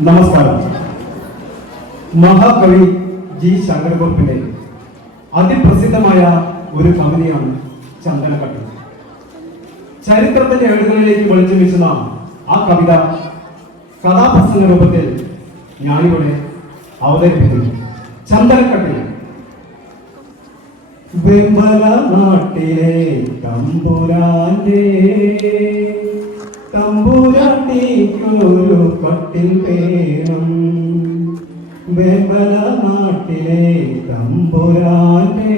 നമസ്കാരം. മഹാകവി ജി ശങ്കരക്കുറുപ്പിന്റെ അതിപ്രസിദ്ധമായ ഒരു കവിതയാണ് ചന്ദനക്കട്ട്. ചരിത്രത്തിന്റെ ഏടുകളിലേക്ക് വെളിച്ചം വീശുന്ന ആ കവിത കഥാപ്രസംഗ രൂപത്തിൽ ഞാനിവിടെ അവതരിപ്പിക്കുന്നു. ചന്ദനക്കട്ട്. വെമ്പല നാട്ടിലെ തമ്പുരാന്റെ തമ്പുരാട്ടിക്കൊരു കട്ടിൽ വേണം. വെമ്പല നാട്ടിലെ തമ്പുരാന്റെ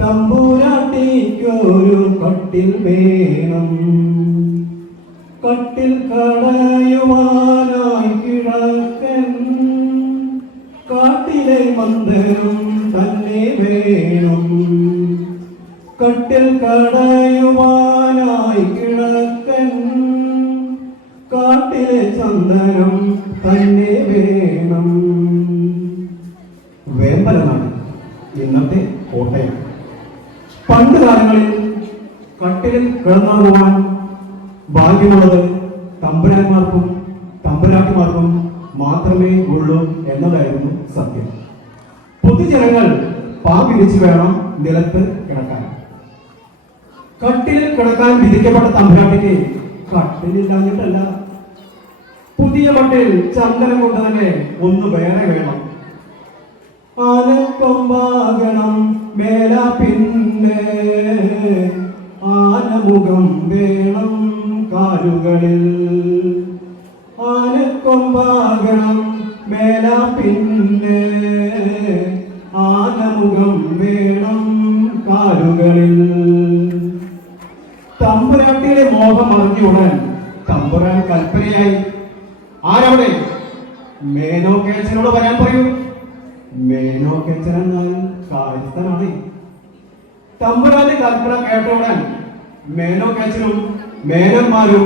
തമ്പുരാട്ടിക്കൊരു കട്ടിൽ വേണം. കട്ടിൽ കടയുവാനായി കിഴക്കൻ കാട്ടിലെ മന്ദിരം തന്നെ വേണം. കട്ടിൽ കടയുവാനായി കിഴക്കൻ കാട്ടിലെ ചന്ദനം തന്നെ വേണം. വേമ്പലനാണ് ഇന്നത്തെ കോട്ടയം. പണ്ട് കാലങ്ങളിൽ കട്ടിലിൽ കിടന്നുറങ്ങുവാൻ ഭാഗ്യമുള്ളത് തമ്പുരാന്മാർക്കും തമ്പുരാട്ടിമാർക്കും മാത്രമേ ഉള്ളൂ എന്നതായിരുന്നു സത്യം. പൊതുജനങ്ങൾ പാവിരിച്ച് വേണം നിലത്ത് കിടക്കാൻ. കട്ടിലിൽ കിടക്കാൻ വിധിക്കപ്പെട്ട തമ്പുരാട്ടിക്ക് കട്ടിലില്ലാഞ്ഞിട്ടല്ല, പുതിയ കട്ടിൽ ചന്ദനം കൊണ്ട് തന്നെ ഒന്ന് വേറെ വേണം. ആനക്കൊമ്പാകണം മേല പിന്നെ ആനമുഖം വേണം കാലുകളിൽ. ആനക്കൊമ്പാകണം മേല പിന്നെ ആനമുഖം വേണം കാലുകളിൽ. തമ്പുരാട്ടിയുടെ മോഹം അറിഞ്ഞുടൻ തമ്പുരാൻ കൽപ്പനയായി. ആരവിടെ? മേനോക്കേച്ചനോട് വരാൻ പറയൂ. മേനോക്കേച്ചൻ എന്നാൽ കാര്യസ്ഥനാണ്. തമ്പുരാന്റെ കൽപ്പന കേട്ടോടൻ മേനോക്കേച്ചനും മേനന്മാരും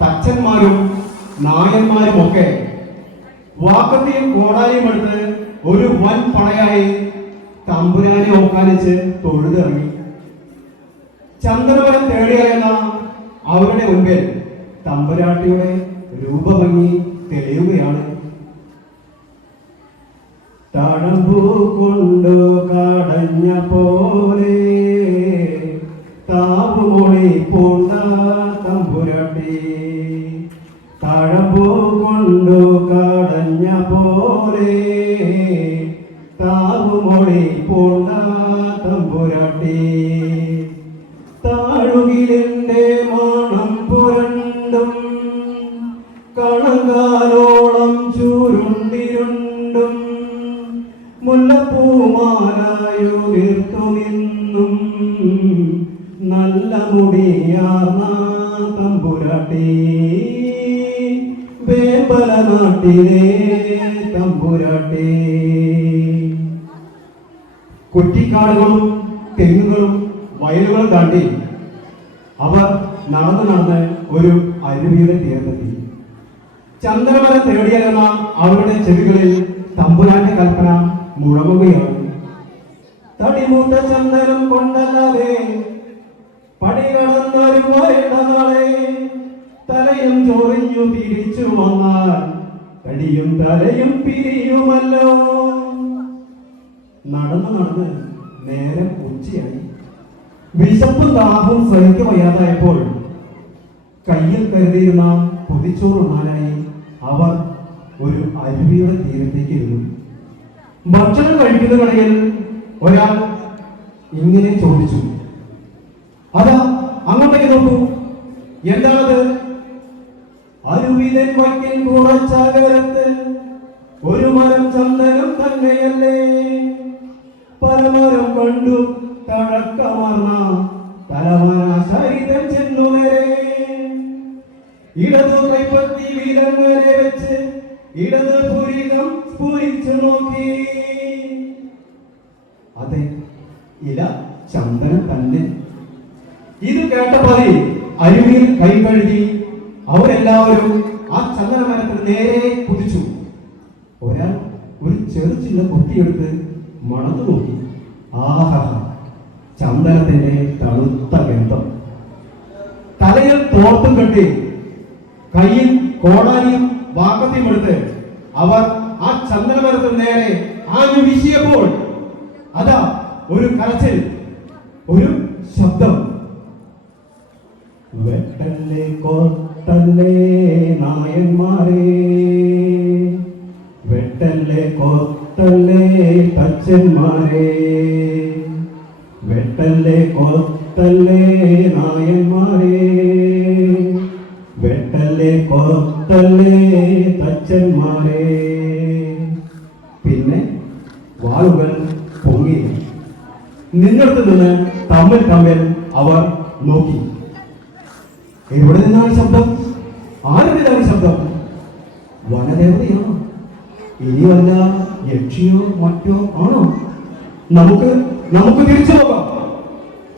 തച്ചന്മാരും നായന്മാരും ഒക്കെ വാക്കത്തിയും കോടാലിയും എടുത്ത് ഒരു വൻ പടയായി തമ്പുരാനെ ഓക്കാനിച്ച് തൊഴുതിറങ്ങി. ചന്ദ്രവനം തേടിയറിയുന്ന അവരുടെ മുമ്പിൽ തമ്പുരാട്ടിയുടെ രൂപഭംഗി തെളിയുകയാണ്. തഴമ്പൂ കൊണ്ടു കടഞ്ഞ പോലെ താവുമൊഴി പൂണ്ട തമ്പുരാട്ടി. തഴമ്പൂ കൊണ്ടു കടഞ്ഞ പോലെ താവുമൊഴി പൂണ്ട തമ്പുരാട്ടി. താഴുകിലിന്റെ മണം പുരണ്ടും കണങ്കാലോളം ചൂരുണ്ടിരുണ്ടും മുല്ലപ്പൂമാലായുതിർത്തു നിന്നും നല്ല മുടിയാർന്ന തമ്പുരാട്ടി. വേമ്പല നാട്ടിലെ തമ്പുരാട്ടി. കുറ്റിക്കാടുകളും തെങ്ങുകളും വയലുകളും താണ്ടി അവർ നടന്ന് ഒരു അരുവിയുടെ തീരത്തെത്തി. ചന്ദനമരം തേടിയറിയുന്ന അവരുടെ ചെവികളിൽ തമ്പുരാന്റെ കൽപ്പന മുഴങ്ങുകയാണ്. തടിമൂത്ത ചന്ദനം കൊണ്ടല്ലാതെ പടി കടന്നാലും വരേണ്ട നാളെ. തലയും ചൊറിഞ്ഞു തിരിച്ചു വന്നാൽ തടിയും തലയും പിരിയുമല്ലോ. നടന്ന് നേരം ഉച്ചയായി. വിശപ്പും ദാഹവും സഹിക്ക വയ്യാതായപ്പോൾ കയ്യിൽ കരുതിയിരുന്ന പൊതിച്ചോറുണ്ണാനായി അവർ ഒരു അരുവിയുടെ തീരത്തേക്ക് ഇരുന്നു. ഭക്ഷണം കഴിക്കുന്ന കടയിൽ ഒരാൾ ഇങ്ങനെ ചോദിച്ചു, അതാ അങ്ങോട്ടേക്ക് നോക്കൂ, എന്താണത്? അരുവിതൻ വയ്ക്കൽ കുറച്ചകലത്ത് ഒരു മരം ചന്ദനം തന്നെയല്ലേ. പലമരം കണ്ടു തഴക്കമാർന്ന തലമനാശരിതം ചെന്നു നേരെ. ഇടതു കൈപ്പത്തി വീരങ്ങനെ വെച്ച് ഇടത് പുരികം സ്ഫുരിച്ചു നോക്കി. അതെ, ഇല ചന്ദനം തന്നെ. ഇത് കേട്ടപ്പതി അരുവിയിൽ കൈ കഴുകി അവരെല്ലാവരും ആ ചന്ദനമരത്തിന് നേരെ കുതിച്ചു. ഒരാൾ ഒരു ചെറുചില്ല കുത്തിയെടുത്ത് മണത്തു നോക്കി. ആഹാ, ചന്ദനത്തിന്റെ തണുത്ത ഗന്ധം. തലയിൽ തോർത്തും കെട്ടി കയ്യിൽ കോടാലിയും വാക്കത്തിമെടുത്ത് അവർ ആ ചന്ദനമരത്തിന് നേരെ ആഞ്ഞു വീശിയപ്പോൾ അതാ ഒരു കരച്ചിൽ, ഒരു ശബ്ദം. വെട്ടല്ലേ കൊത്തല്ലേ നായന്മാരെ, വെട്ടല്ലേ കൊത്തല്ലേ തച്ചന്മാരെ, വെട്ടല്ലേ കൊത്തല്ലേ നായന്മാരെ, വെട്ടല്ലേ കൊത്തല്ലേ തച്ചന്മാരെ. പിന്നെ വാളുകൾ പൊങ്ങി നിന്നിടത്ത് നിന്ന് തമ്മിൽ അവർ നോക്കി. എവിടെ നിന്നാണ് ശബ്ദം? ആരുടേതാണ് ശബ്ദം? വനദേവതയാണോ? ഇനി വല്ല യക്ഷിയോ മറ്റോ ആണോ? നമുക്ക് തിരിച്ചു പോകാം.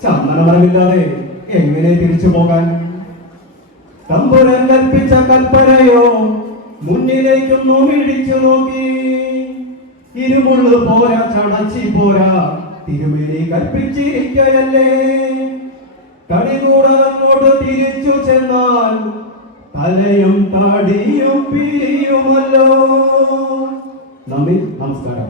ചന്ദനമരമില്ലാതെ എങ്ങനെ തിരിച്ചു പോകാൻ? തമ്പുരാൻ കൽപ്പിച്ച കൽപ്പനയോ മുന്നിലേക്കൊന്നു മിഴിച്ചു നോക്കി. ഇരുമുള്ളു പോരാ, ചടച്ചി പോരാ, തിരുമേനി കൽപ്പിച്ചിരിക്കയല്ലേ. കണികൂടെ അങ്ങോട്ട് തിരിച്ചു ചെന്നാൽ തലയും താടിയും പിരിയുമല്ലോ. നന്ദി, നമസ്കാരം.